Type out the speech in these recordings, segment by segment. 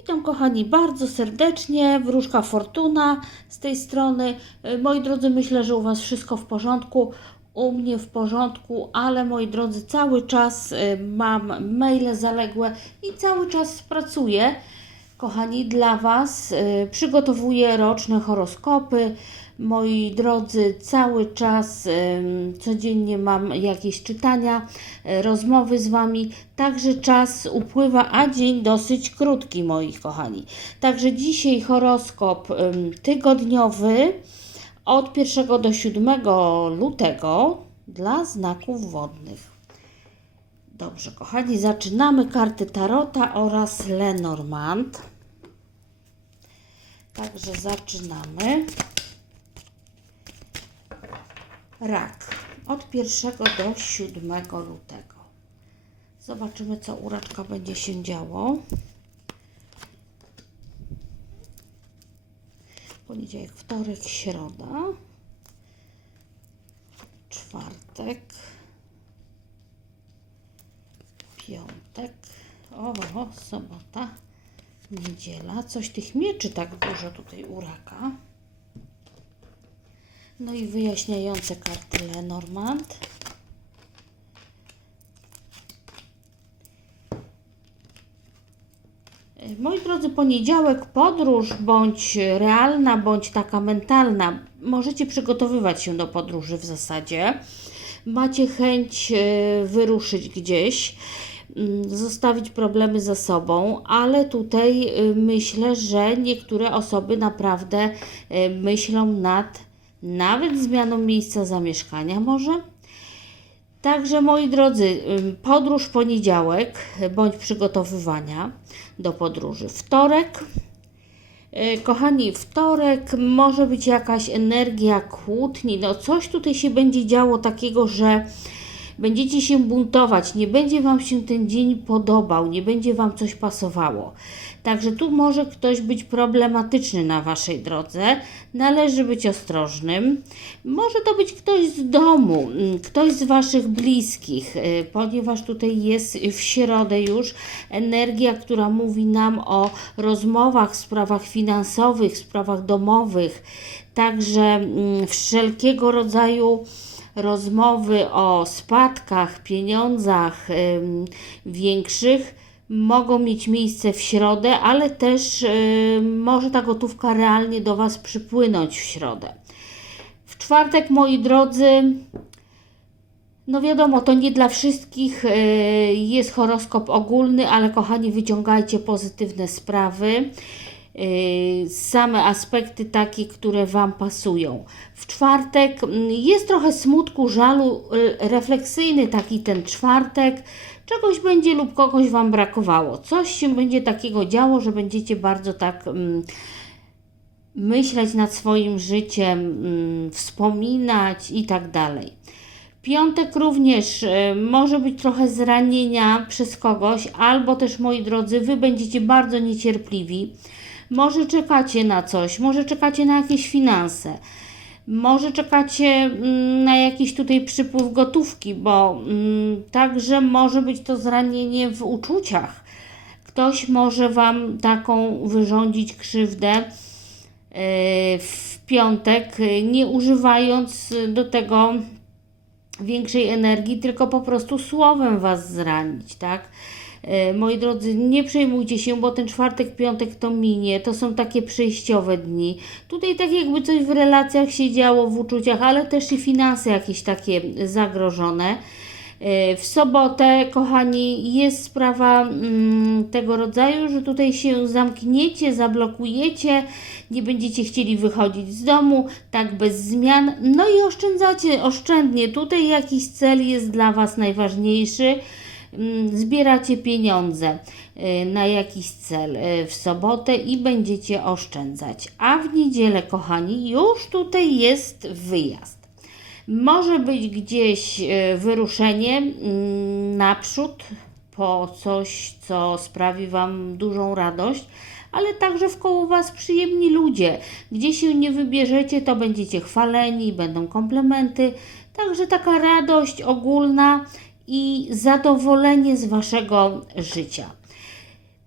Witam kochani bardzo serdecznie, Wróżka Fortuna z tej strony. E, Moi drodzy, myślę, że u Was wszystko w porządku, u mnie w porządku, ale moi drodzy, cały czas e, mam maile zaległe i cały czas pracuję. Kochani, dla Was e, przygotowuję roczne horoskopy. Moi drodzy, cały czas em, codziennie mam jakieś czytania, e, rozmowy z Wami, także czas upływa, a dzień dosyć krótki, moi kochani. Także dzisiaj horoskop tygodniowy od 1 do 7 lutego dla znaków wodnych. Dobrze, kochani, zaczynamy karty Tarota oraz Lenormand. Także zaczynamy. Rak. Od 1 do 7 lutego. Zobaczymy, co u raczka będzie się działo. Poniedziałek, wtorek, środa. Czwartek. Piątek. O, sobota. Niedziela. Coś tych mieczy tak dużo tutaj u raka. No i wyjaśniające karty Lenormand. Moi drodzy, poniedziałek, podróż bądź realna, bądź taka mentalna. Możecie przygotowywać się do podróży w zasadzie. Macie chęć e, wyruszyć gdzieś, zostawić problemy za sobą, ale tutaj e, myślę, że niektóre osoby naprawdę e, myślą nad nawet zmianą miejsca zamieszkania może. Także moi drodzy, podróż poniedziałek y, bądź przygotowywania do podróży. Wtorek, y, kochani, wtorek może być jakaś energia kłótni, no coś tutaj się będzie działo takiego, że będziecie się buntować, nie będzie Wam się ten dzień podobał, nie będzie Wam coś pasowało. Także tu może ktoś być problematyczny na Waszej drodze, należy być ostrożnym. Może to być ktoś z domu, mm, ktoś z Waszych bliskich, y, ponieważ tutaj jest w środę już energia, która mówi nam o rozmowach sprawach finansowych, sprawach domowych, także mm, wszelkiego rodzaju rozmowy o spadkach, pieniądzach większych mogą mieć miejsce w środę, ale też może ta gotówka realnie do Was przypłynąć w środę. W czwartek, moi drodzy, no wiadomo, to nie dla wszystkich y, jest horoskop ogólny, ale kochani, wyciągajcie pozytywne sprawy same aspekty takie, które Wam pasują. W czwartek mm, jest trochę smutku, żalu, y, refleksyjny taki ten czwartek. Czegoś będzie lub kogoś Wam brakowało. Coś się będzie takiego działo, że będziecie bardzo tak mm, myśleć nad swoim życiem, mm, wspominać i tak dalej. Piątek również y, może być trochę zranienia przez kogoś, albo też moi drodzy, Wy będziecie bardzo niecierpliwi. Może czekacie na coś, może czekacie na jakieś finanse, może czekacie mm, na jakiś tutaj przypływ gotówki, bo mm, także może być to zranienie w uczuciach. Ktoś może Wam taką wyrządzić krzywdę yy, w piątek, nie używając do tego większej energii, tylko po prostu słowem Was zranić, tak? E, Moi drodzy, nie przejmujcie się, bo ten czwartek, piątek to minie, to są takie przejściowe dni. Tutaj tak jakby coś w relacjach się działo, w uczuciach, ale też i finanse jakieś takie zagrożone. E, W sobotę, kochani, jest sprawa mm, tego rodzaju, że tutaj się zamkniecie, zablokujecie, nie będziecie chcieli wychodzić z domu, tak bez zmian, no i oszczędzacie oszczędnie. Tutaj jakiś cel jest dla Was najważniejszy. Mm, Zbieracie pieniądze y, na jakiś cel y, w sobotę i będziecie oszczędzać. A w niedzielę, kochani, już tutaj jest wyjazd. Może być gdzieś e, wyruszenie mm, naprzód po coś, co sprawi Wam dużą radość, ale także wkoło Was przyjemni ludzie. Gdzie się nie wybierzecie, to będziecie chwaleni, będą komplementy. Także taka radość ogólna i zadowolenie z Waszego życia.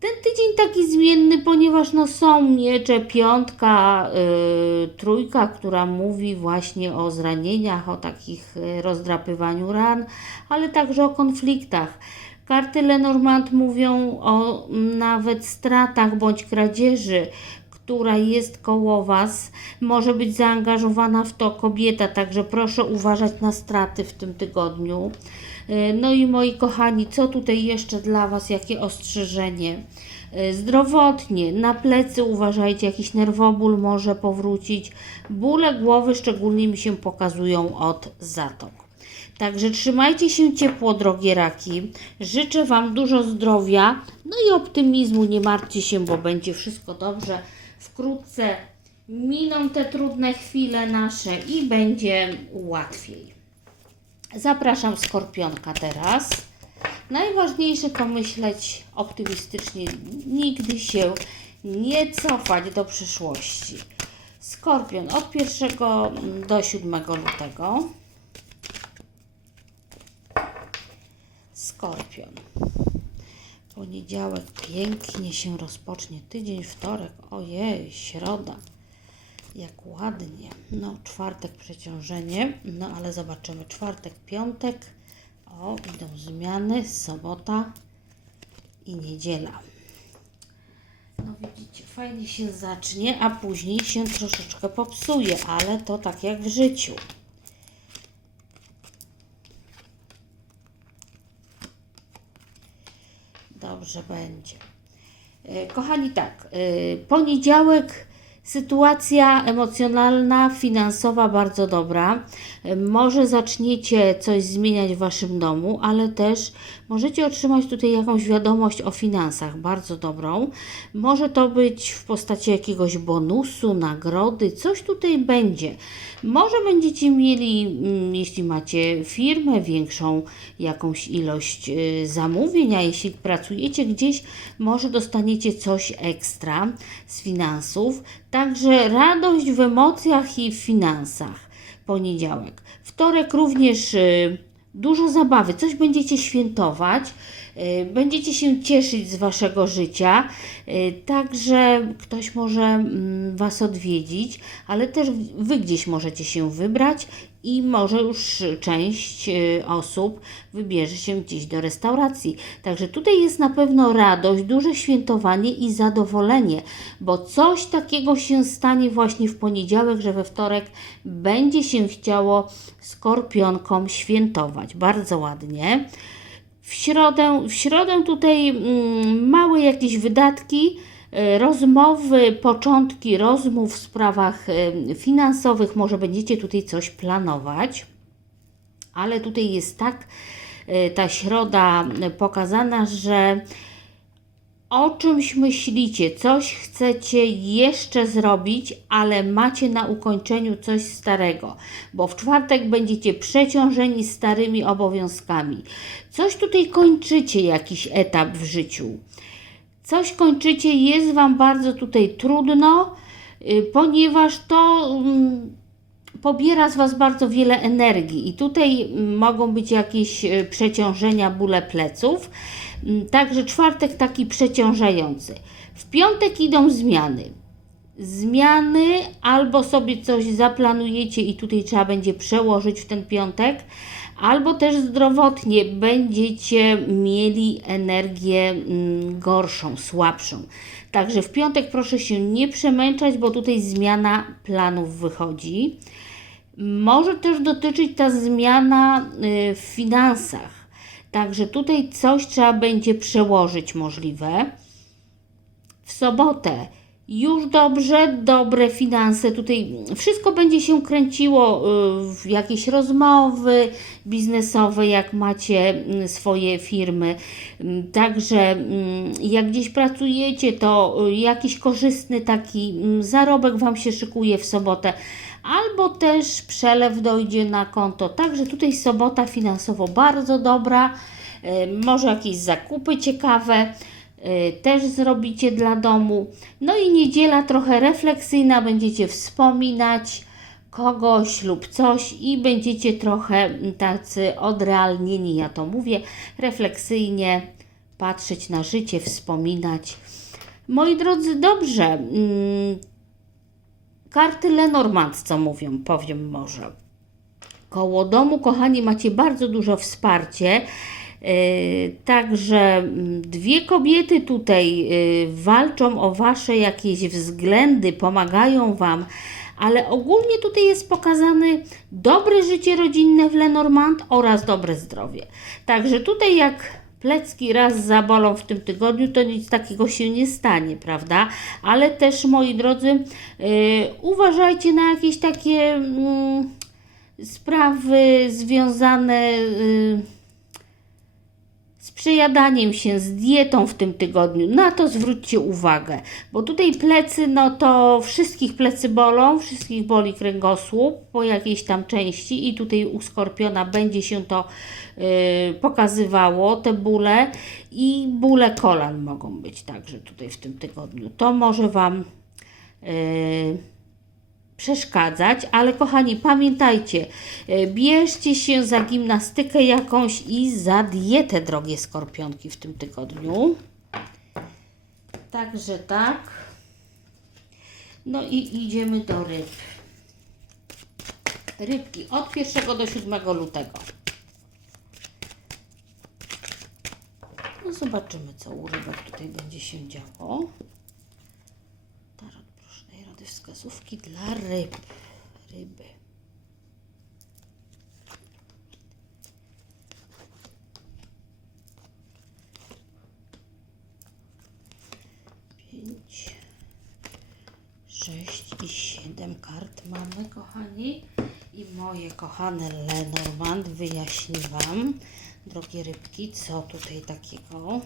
Ten tydzień taki zmienny, ponieważ no są miecze, piątka, yy, trójka, która mówi właśnie o zranieniach, o takich yy, rozdrapywaniu ran, ale także o konfliktach. Karty Lenormand mówią o nawet stratach bądź kradzieży, która jest koło Was. Może być zaangażowana w to kobieta, także proszę uważać na straty w tym tygodniu. Yy, No i moi kochani, co tutaj jeszcze dla Was, jakie ostrzeżenie? Yy, Zdrowotnie, na plecy uważajcie, jakiś nerwoból może powrócić. Bóle głowy szczególnie mi się pokazują od zatok. Także trzymajcie się ciepło, drogie raki. Życzę Wam dużo zdrowia, no i optymizmu. Nie martwcie się, bo będzie wszystko dobrze. Wkrótce miną te trudne chwile nasze i będzie łatwiej. Zapraszam skorpionka teraz. Najważniejsze to myśleć optymistycznie, nigdy się nie cofać do przyszłości. Skorpion od 1 do 7 lutego. Skorpion. Poniedziałek pięknie się rozpocznie. Tydzień, wtorek, ojej, środa. Jak ładnie. No, czwartek przeciążenie, no ale zobaczymy. Czwartek, piątek. O, idą zmiany. Sobota i niedziela. No widzicie, fajnie się zacznie, a później się troszeczkę popsuje, ale to tak jak w życiu. Dobrze będzie. E, Kochani, tak, e, poniedziałek sytuacja emocjonalna, finansowa bardzo dobra. E, Może zaczniecie coś zmieniać w waszym domu, ale też możecie otrzymać tutaj jakąś wiadomość o finansach, bardzo dobrą. Może to być w postaci jakiegoś bonusu, nagrody, coś tutaj będzie. Może będziecie mieli, mm, jeśli macie firmę, większą jakąś ilość y, zamówień, a jeśli pracujecie gdzieś, może dostaniecie coś ekstra z finansów. Także radość w emocjach i w finansach. Poniedziałek. Wtorek również y, dużo zabawy, coś będziecie świętować. y, Będziecie się cieszyć z waszego życia, y, także ktoś może mm, was odwiedzić, ale też wy gdzieś możecie się wybrać i może już część y, osób wybierze się gdzieś do restauracji. Także tutaj jest na pewno radość, duże świętowanie i zadowolenie, bo coś takiego się stanie właśnie w poniedziałek, że we wtorek będzie się chciało skorpionkom świętować. Bardzo ładnie. W środę, w środę tutaj mm, małe jakieś wydatki, rozmowy, początki rozmów w sprawach y, finansowych, może będziecie tutaj coś planować, ale tutaj jest tak y, ta środa pokazana, że o czymś myślicie, coś chcecie jeszcze zrobić, ale macie na ukończeniu coś starego, bo w czwartek będziecie przeciążeni starymi obowiązkami. Coś tutaj kończycie, jakiś etap w życiu. Coś kończycie, jest Wam bardzo tutaj trudno, y, ponieważ to mm, pobiera z Was bardzo wiele energii i tutaj mm, mogą być jakieś y, przeciążenia, bóle pleców. Mm, Także czwartek taki przeciążający. W piątek idą zmiany. Zmiany albo sobie coś zaplanujecie i tutaj trzeba będzie przełożyć w ten piątek, albo też zdrowotnie będziecie mieli energię mm, gorszą, słabszą. Także w piątek proszę się nie przemęczać, bo tutaj zmiana planów wychodzi. Może też dotyczyć ta zmiana y, w finansach. Także tutaj coś trzeba będzie przełożyć możliwe. W sobotę już dobrze, dobre finanse. Tutaj wszystko będzie się kręciło y, w jakieś rozmowy biznesowe, jak macie mm, swoje firmy. Mm, Także mm, jak gdzieś pracujecie, to y, jakiś korzystny taki zarobek Wam się szykuje w sobotę. Albo też przelew dojdzie na konto. Także tutaj sobota finansowo bardzo dobra. Y, Może jakieś zakupy ciekawe też zrobicie dla domu. No i niedziela trochę refleksyjna, będziecie wspominać kogoś lub coś i będziecie trochę tacy odrealnieni, ja to mówię, refleksyjnie patrzeć na życie, wspominać. Moi drodzy, dobrze. Mm, Karty Lenormand, co mówią, powiem może. Koło domu, kochani, macie bardzo dużo wsparcie. Yy, Także mm, dwie kobiety tutaj yy, walczą o wasze jakieś względy, pomagają wam, ale ogólnie tutaj jest pokazane dobre życie rodzinne w Lenormand oraz dobre zdrowie. Także tutaj jak plecki raz zabolą w tym tygodniu, to nic takiego się nie stanie, prawda? Ale też, moi drodzy, yy, uważajcie na jakieś takie mm, sprawy związane yy, z przejadaniem się, z dietą w tym tygodniu. Na to zwróćcie uwagę, bo tutaj plecy, no to wszystkich plecy bolą, wszystkich boli kręgosłup po jakiejś tam części i tutaj u skorpiona będzie się to y, pokazywało, te bóle i bóle kolan mogą być także tutaj w tym tygodniu. To może Wam y, przeszkadzać, ale kochani, pamiętajcie, e, bierzcie się za gimnastykę jakąś i za dietę, drogie skorpionki, w tym tygodniu. Także tak. No i idziemy do ryb. Rybki od 1 do 7 lutego. No zobaczymy, co u rybek tutaj będzie się działo. Wskazówki dla ryb. Ryby. Pięć, sześć i siedem kart mamy, kochani. I moje kochane Lenormand wyjaśni Wam, drogie rybki, co tutaj takiego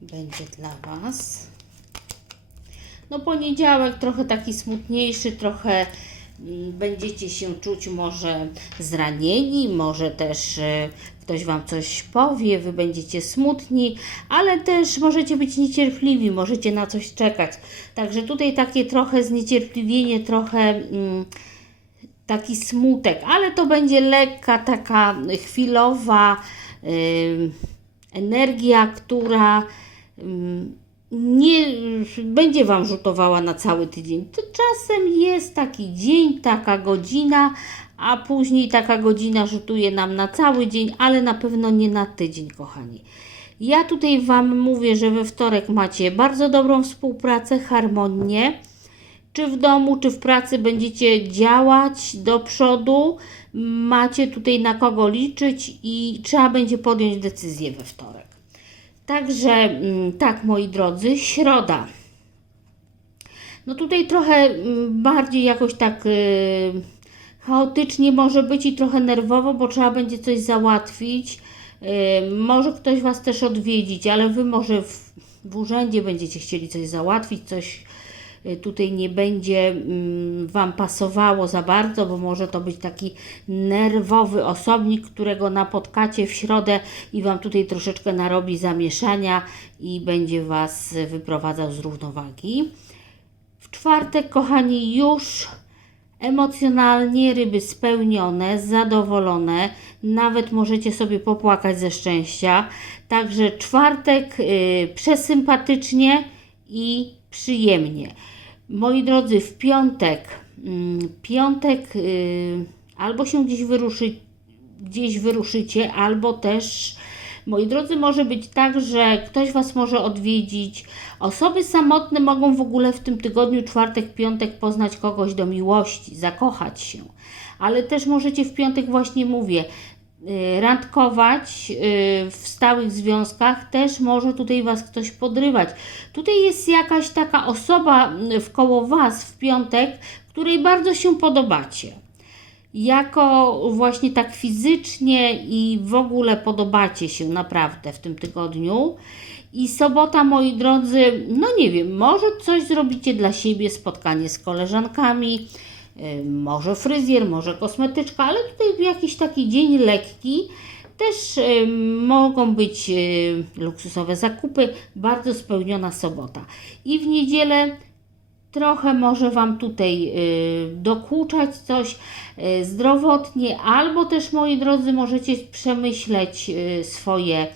będzie dla Was. No poniedziałek trochę taki smutniejszy, trochę mm, będziecie się czuć może zranieni, może też e, ktoś Wam coś powie, Wy będziecie smutni, ale też możecie być niecierpliwi, możecie na coś czekać. Także tutaj takie trochę zniecierpliwienie, trochę mm, taki smutek, ale to będzie lekka, taka chwilowa energia, która nie będzie Wam rzutowała na cały tydzień. To czasem jest taki dzień, taka godzina, a później taka godzina rzutuje nam na cały dzień, ale na pewno nie na tydzień, kochani. Ja tutaj Wam mówię, że we wtorek macie bardzo dobrą współpracę, harmonię. Czy w domu, czy w pracy będziecie działać do przodu, macie tutaj na kogo liczyć i trzeba będzie podjąć decyzję we wtorek. Także mm, tak, moi drodzy, środa. No tutaj trochę mm, bardziej jakoś tak y, chaotycznie może być i trochę nerwowo, bo trzeba będzie coś załatwić. Y, może ktoś Was też odwiedzić, ale Wy może w, w urzędzie będziecie chcieli coś załatwić, coś tutaj nie będzie mm, Wam pasowało za bardzo, bo może to być taki nerwowy osobnik, którego napotkacie w środę i Wam tutaj troszeczkę narobi zamieszania i będzie Was wyprowadzał z równowagi. W czwartek, kochani, już emocjonalnie ryby spełnione, zadowolone, nawet możecie sobie popłakać ze szczęścia. Także czwartek y, przesympatycznie i przyjemnie. Moi drodzy, w piątek, mm, piątek y, albo się gdzieś wyruszy, gdzieś wyruszycie, albo też Moi drodzy, może być tak, że ktoś Was może odwiedzić. Osoby samotne mogą w ogóle w tym tygodniu, czwartek, piątek, poznać kogoś do miłości, zakochać się. Ale też możecie w piątek, właśnie mówię, randkować y, w stałych związkach, też może tutaj Was ktoś podrywać. Tutaj jest jakaś taka osoba y, w koło Was w piątek, której bardzo się podobacie jako właśnie tak fizycznie i w ogóle podobacie się naprawdę w tym tygodniu. I sobota, moi drodzy, no nie wiem, może coś zrobicie dla siebie, spotkanie z koleżankami, może fryzjer, może kosmetyczka, ale tutaj jakiś taki dzień lekki. Też mogą być yy, luksusowe zakupy, bardzo spełniona sobota. I w niedzielę trochę może Wam tutaj y, dokuczać coś y, zdrowotnie, albo też moi drodzy możecie przemyśleć swoje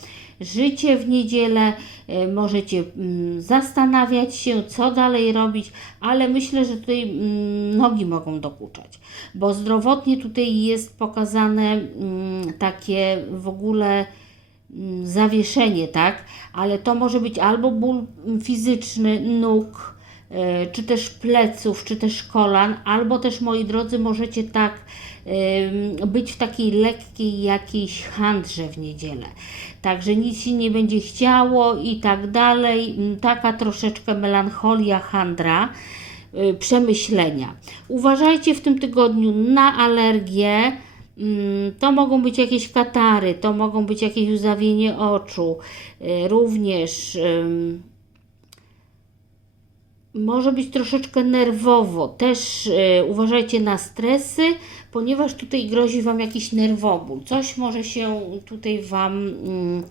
życie w niedzielę, y, możecie mm, zastanawiać się, co dalej robić, ale myślę, że tutaj mm, nogi mogą dokuczać, bo zdrowotnie tutaj jest pokazane mm, takie w ogóle zawieszenie, tak? Ale to może być albo ból fizyczny nóg, e, czy też pleców, czy też kolan, albo też moi drodzy możecie tak być w takiej lekkiej jakiejś handrze w niedzielę. Także nic się nie będzie chciało i tak dalej. Mm, Taka troszeczkę melancholia, handra y, przemyślenia. Uważajcie w tym tygodniu na alergię. Mm, To mogą być jakieś katary, to mogą być jakieś uzawienie oczu, y, również może być troszeczkę nerwowo. Też y, uważajcie na stresy, ponieważ tutaj grozi Wam jakiś nerwoból. Coś może się tutaj Wam mm,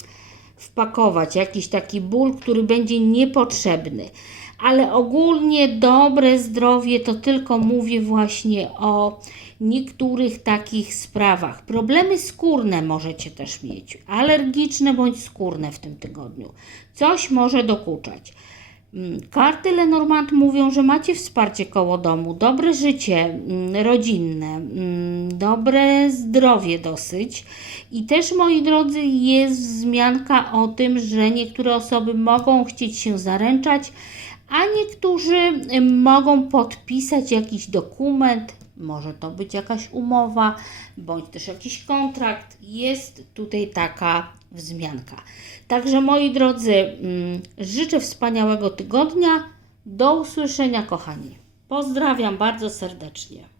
wpakować, jakiś taki ból, który będzie niepotrzebny. Ale ogólnie dobre zdrowie to tylko mówię właśnie o niektórych takich sprawach. Problemy skórne możecie też mieć, alergiczne bądź skórne w tym tygodniu. Coś może dokuczać. Mm, Karty Lenormand mówią, że macie wsparcie koło domu, dobre życie mm, rodzinne, mm, dobre zdrowie dosyć. I też, moi drodzy, jest wzmianka o tym, że niektóre osoby mogą chcieć się zaręczać, a niektórzy mogą podpisać jakiś dokument, może to być jakaś umowa, bądź też jakiś kontrakt. Jest tutaj taka wzmianka. Także moi drodzy, mm, życzę wspaniałego tygodnia. Do usłyszenia, kochani. Pozdrawiam bardzo serdecznie.